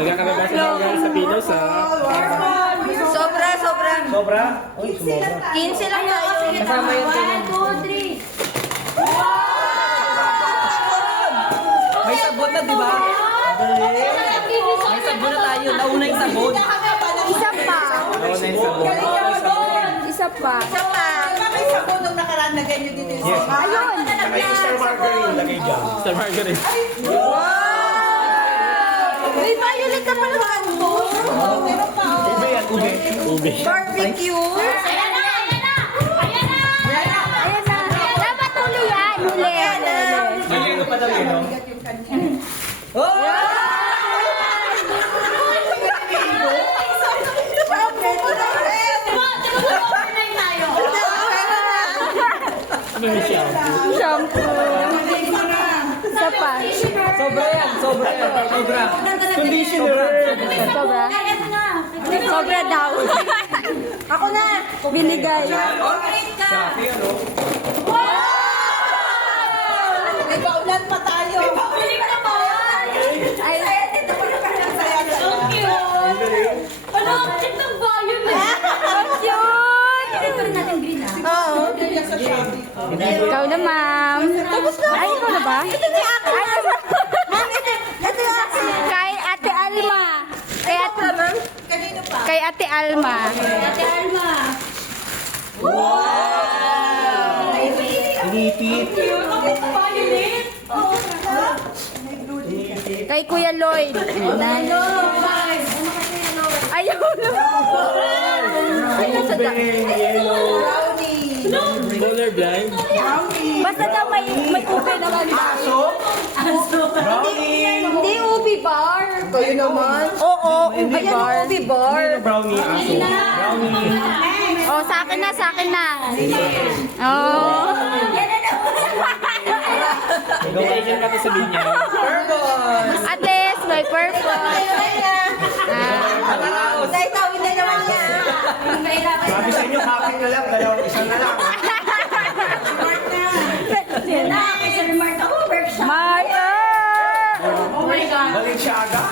Nagkakabasa na ako sa Pinos, ha? Sobra. Sobra? Uy, sumobra. 15 lang tayo. Kasama yun kayo. 1, 2, 3. May sabon na, di ba? May sabon na tayo. Nauna yung sabon. Isa pa. Nauna yung sabon. Isa pa. May sabon nung nakaraan na ganyan dito yung Yes. sabon. Ayun. Saka yung Star Margarine, lagay dyan. Star Margarine. May violet na pala. Meron pa, oh. Ube yan, ube. Ube. Barbecue. Ayan na. Dapat huli yan. Huli. Nalino pa daw yun, no? Ano yung shampoo? Shampoo. Isa pa. Sobra yan. Sobra. Conditioner. Sobra. Sobra daw. Ako na. Binigay. Shopee, ano? May baunan pa tayo. Ay, Oo. Ganyan sa Shopee. ikaw na, ma'am. Tapos na. Ay, ikaw na ba? Ito na ako. Ma'am, ito yung akin. Kay Ate Alma. Kanino pa? Kay Ate Alma. Ate Alma. Inipit. Kay Kuya Lloyd. Ayaw na. Ube, yellow. Colorblind. Basta daw may ube naman. Brownie. Hindi ube bar. Kayo naman. Oo, ube bar. Ube bar. Ano brownie, aso? Brownie. Oh, sa akin na. Oh. Gawin dyan natin sa linya. At least, may purpose. Tawid na naman niya. Sabi sa inyo, happy na lang. Dalawang isang na lang. Marta! Oh my God. Balenciaga.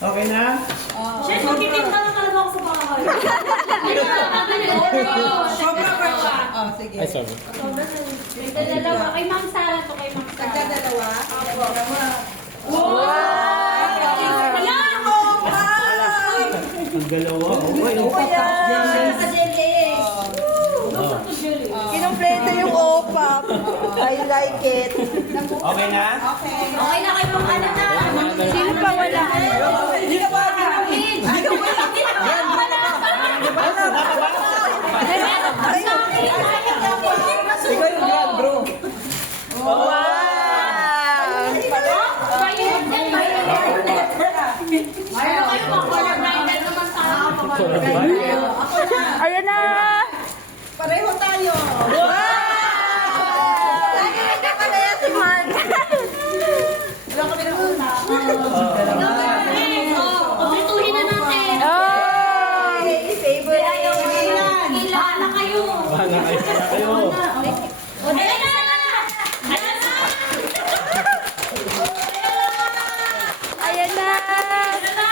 Okay na? Sobra pa siya. Oh, sige. Ay, sorry. Kay Ma'am Sarah to, kay Ma'am Sarah. Nagdadalawa. Ang dalawa. Kinumpleto yung opa. I like it. Okay na? Okay. Okay na kayo mga ano na. Sino pa wala? Hindi ka ba? Ikaw yung grand, bro. Ayan na! Pareho tayo. Lagi nagkakalaya si Mark. Wala kami na una. Kumpletuhin na natin. Favorite. Ayaw mo Ilan na kayo? Bahala kayo. Ayan na! Ayan na! Ayan na!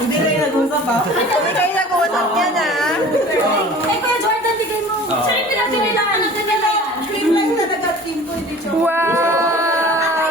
Hindi na yung nag-usap, ha? Hindi kayo nag-uusap yan, ah. Kuya Jordan, bigay mo. Siya rin pinagkailangan natin nila yan. Cream lang talaga, team ko, hindi chocolate. Wow!